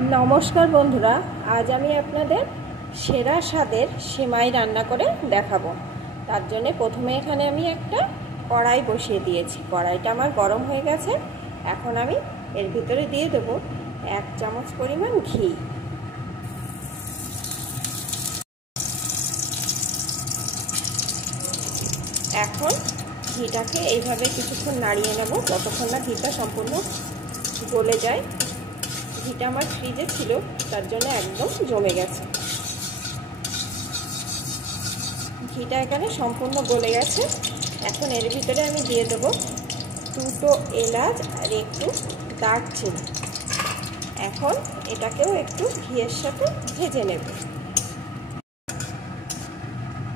नमस्कार बंधुरा आज आमी आपनादेर सेरा स्वादेर सेमाई रान्ना करे देखाबो। तार जन्य प्रथमे एखाने आमी एकटा कड़ाई बसिए दिएछि। कड़ाईटा आमार गरम हये गेछे। एखन आमी एर भितरे दिए देब 1 चामच परिमाण घी। এখন ঘিটাকে এইভাবে কিছুক্ষণ নাড়িয়ে নেব যতক্ষণ না ঘিটা সম্পূর্ণ গলে যায়। ঘিটা আমার ফ্রিজে ছিল তার জন্য একদম জমে গেছে। ঘিটা এখানে সম্পূর্ণ গলে গেছে। এখন এর ভিতরে আমি দিয়ে দেব 2টো এলাচ আর একটু দারচিনি। এখন এটাকেও একটু ঘিয়ের সাথে ভেজে নেব।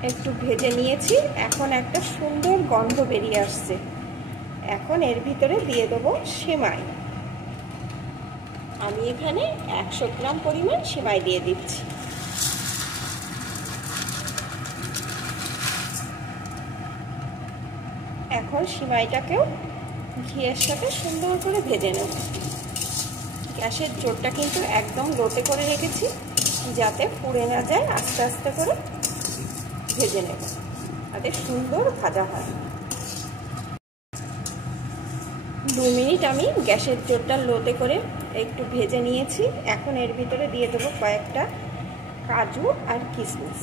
একটু ভেজে নিয়েছি। এখন একটা সুন্দর গন্ধ বেরিয়ে আসছে। এখন এর ভিতরে দিয়ে দেব সেমাই। আমি এখানে 100 গ্রাম পরিমাণ সেমাই দিয়ে দিচ্ছি। এখন সেমাইটাকেও ঘিয়ের সাথে সুন্দর করে ভেজে নেব। গ্যাসের জোরটা কিন্তু একদম লোতে করে রেখেছি যাতে পুড়ে না যায়। আস্তে আস্তে করে ভেজে নেব যাতে সুন্দর ভাজা হয়। 2 মিনিট আমি গ্যাসের জোরটা লোতে করে একটু ভেজে নিয়েছি। এখন এর ভিতরে দিয়ে দেবো কয়েকটা কাজু আর কিশমিশ।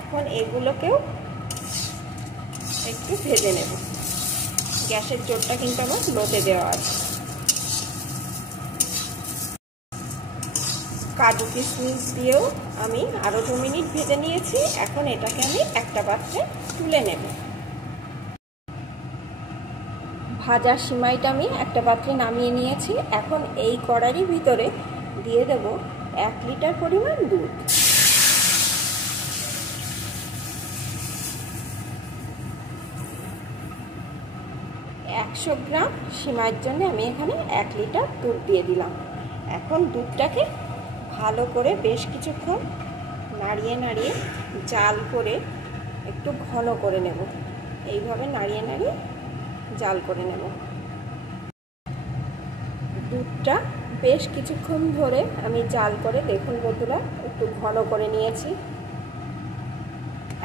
এখন এগুলোকেও একটু ভেজে নেব। গ্যাসের জোরটা কিন্তু আমার লোতে দেওয়া আছে। কাজু কিশমিশ দিয়েও আমি আরও 2 মিনিট ভেজে নিয়েছি। এখন এটাকে আমি একটা পাত্রে তুলে নেব। ভাজা সিমাইটা আমি একটা পাত্রে নামিয়ে নিয়েছি। এখন এই কড়াইয়ের ভিতরে দিয়ে দেব 1 লিটার পরিমাণ দুধ। একশো গ্রাম সিমাইয়ের জন্য আমি এখানে 1 লিটার দুধ দিয়ে দিলাম। এখন দুধটাকে ভালো করে বেশ কিছুক্ষণ নাড়িয়ে নাড়িয়ে জাল করে একটু ঘন করে নেব। এইভাবে নাড়িয়ে নাড়িয়ে জাল করে নেব। দুধটা বেশ কিছুক্ষণ ধরে আমি জাল করে দেখুন বন্ধুরা একটু ঘন করে নিয়েছি।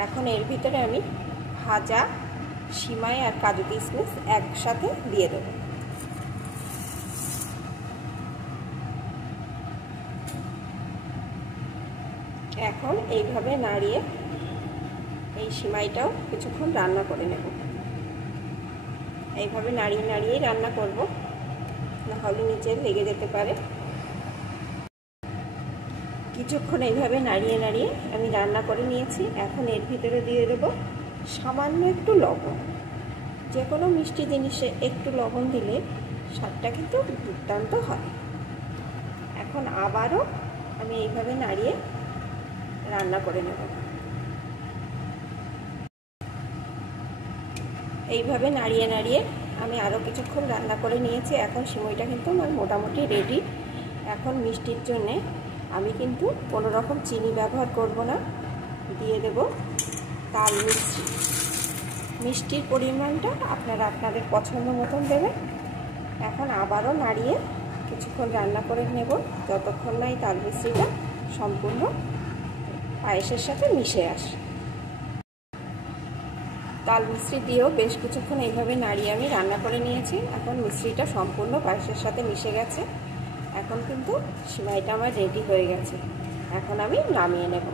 এখন এর ভিতরে আমি ভাজা সিমাই আর কাজু কিশমিশ একসাথে দিয়ে দেব। এখন এইভাবে নাড়িয়ে এই সিমাইটাও কিছুক্ষণ রান্না করে নেব। এইভাবে নাড়িয়ে নাড়িয়েই রান্না করব, নাহলে নিচে লেগে যেতে পারে। কিছুক্ষণ এইভাবে নাড়িয়ে নাড়িয়ে আমি রান্না করে নিয়েছি। এখন এর ভিতরে দিয়ে দেব সামান্য একটু লবণ। যে কোনো মিষ্টি জিনিসে একটু লবণ দিলে স্বাদটা কিন্তু দুর্দান্ত হয়। এখন আবারও আমি এইভাবে নাড়িয়ে রান্না করে নেব। এইভাবে নাড়িয়ে নাড়িয়ে আমি আরও কিছুক্ষণ রান্না করে নিয়েছি। এখন সিমাইটা কিন্তু আমার মোটামুটি রেডি। এখন মিষ্টির জন্যে আমি কিন্তু কোনো রকম চিনি ব্যবহার করব না, দিয়ে দেব তাল মিষ্টি। মিষ্টির পরিমাণটা আপনারা আপনাদের পছন্দ মতন দেবেন। এখন আবারও নাড়িয়ে কিছুক্ষণ রান্না করে নেব যতক্ষণ না এই তাল মিষ্টিটা সম্পূর্ণ পায়েসের সাথে মিশে আসে। তাল মিষ্টি দিয়েও বেশ কিছুক্ষণ এইভাবে নাড়িয়ে আমি রান্না করে নিয়েছি। এখন মিষ্টিটা সম্পূর্ণ পায়েসের সাথে মিশে গেছে। এখন কিন্তু সিমাইটা আমার রেডি হয়ে গেছে। এখন আমি নামিয়ে নেব।